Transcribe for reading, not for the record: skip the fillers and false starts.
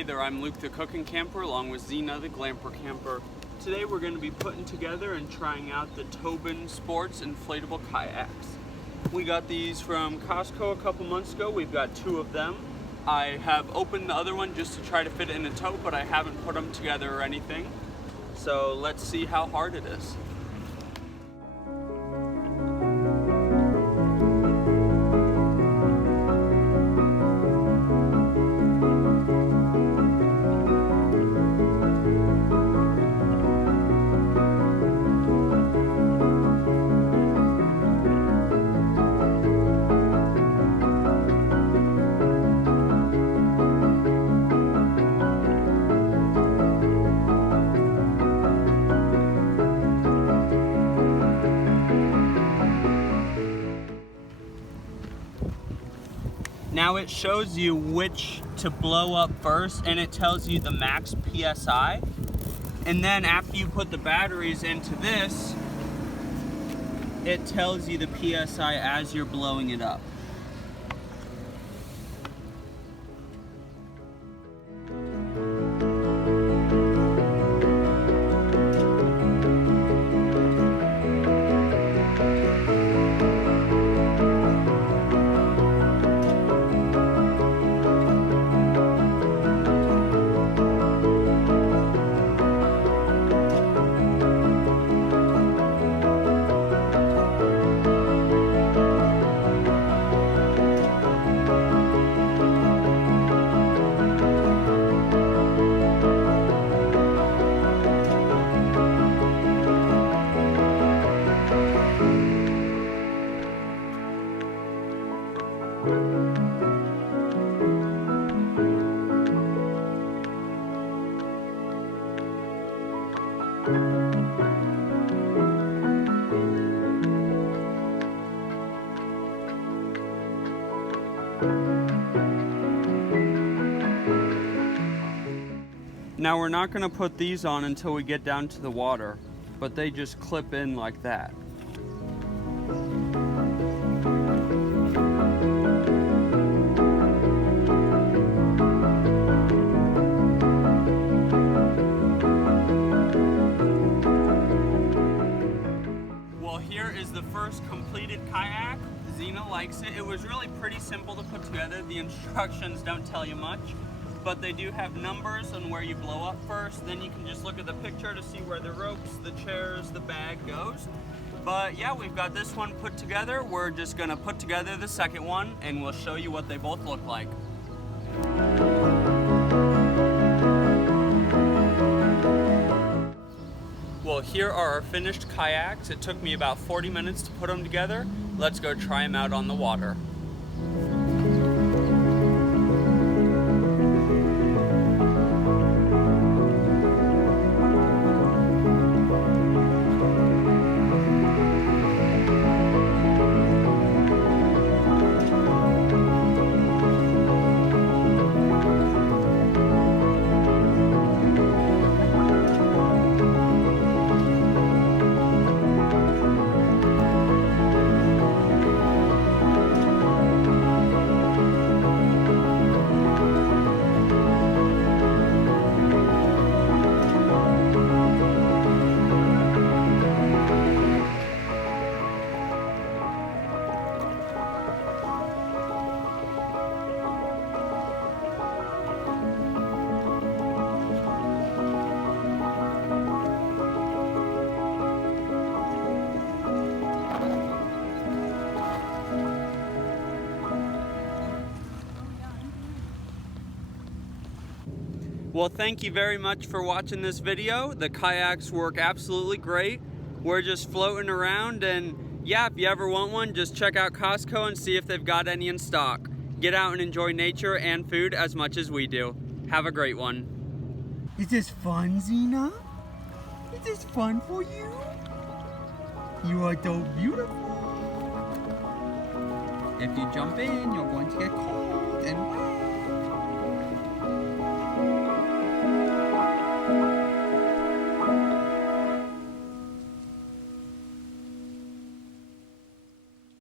Hey there, I'm Luke the Cookin Camper along with Zena the Glamper Camper. Today we're going to be putting together and trying out the Tobin Sports Inflatable Kayaks. We got these from Costco a couple months ago. We've got 2 of them. I have opened the other one just to try to fit it in a tote, but I haven't put them together or anything. So let's see how hard it is. Now it shows you which to blow up first, and it tells you the max PSI. And then after you put the batteries into this, it tells you the PSI as you're blowing it up. Now we're not going to put these on until we get down to the water, but they just clip in like that. Well, here is the first completed kayak. Zena likes it. It was really pretty simple to put together. The instructions don't tell you much, but they do have numbers on where you blow up first. Then you can just look at the picture to see where the ropes, the chairs, the bag goes. But yeah, we've got this one put together. We're just gonna put together the second one and we'll show you what they both look like. Well, here are our finished kayaks. It took me about 40 minutes to put them together. Let's go try them out on the water. Well, thank you very much for watching this video. The kayaks work absolutely great. We're just floating around, and yeah, if you ever want one, just check out Costco and see if they've got any in stock. Get out and enjoy nature and food as much as we do. Have a great one. Is this fun, Zena? Is this fun for you? You are so beautiful. If you jump in, you're going to get cold and wet.